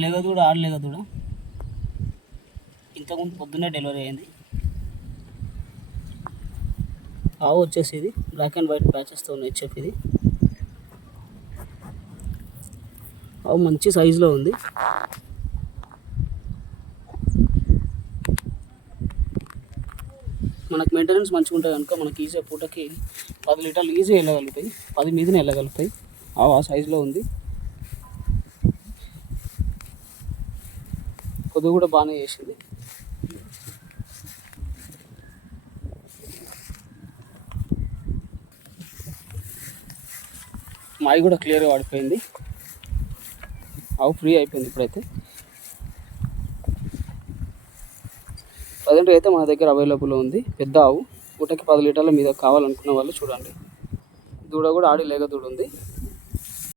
లేగదూడ ఆడ లేగదూడ ఇంతకుముందు పొద్దున్నే డెలివరీ అయింది. ఆవు వచ్చేసి ఇది బ్లాక్ అండ్ వైట్ ప్యాచెస్తో ఉన్న హెచ్ఎఫ్ ఇది. ఆవు మంచి సైజులో ఉంది. మనకు మెయింటెనెన్స్ మంచిగా ఉంటుంది కనుక మనకి ఈజీగా పూటకి 10 లీటర్లు ఈజీగా వెళ్ళగలుగుతాయి. 10 మీదనే వెళ్ళగలుగుతాయి. ఆవు ఆ సైజులో ఉంది. పొద్దు కూడా బాగానే చేసింది. మాయి కూడా క్లియర్గా పడిపోయింది. ఆవు ఫ్రీ అయిపోయింది ఇప్పుడైతే. ప్రజెంట్ అయితే మన దగ్గర అవైలబుల్ ఉంది. పెద్ద ఆవు పూటకి 10 లీటర్ల మీద కావాలనుకున్న వాళ్ళు చూడండి. దూడ కూడా ఆడి లేగ దూడ ఉంది.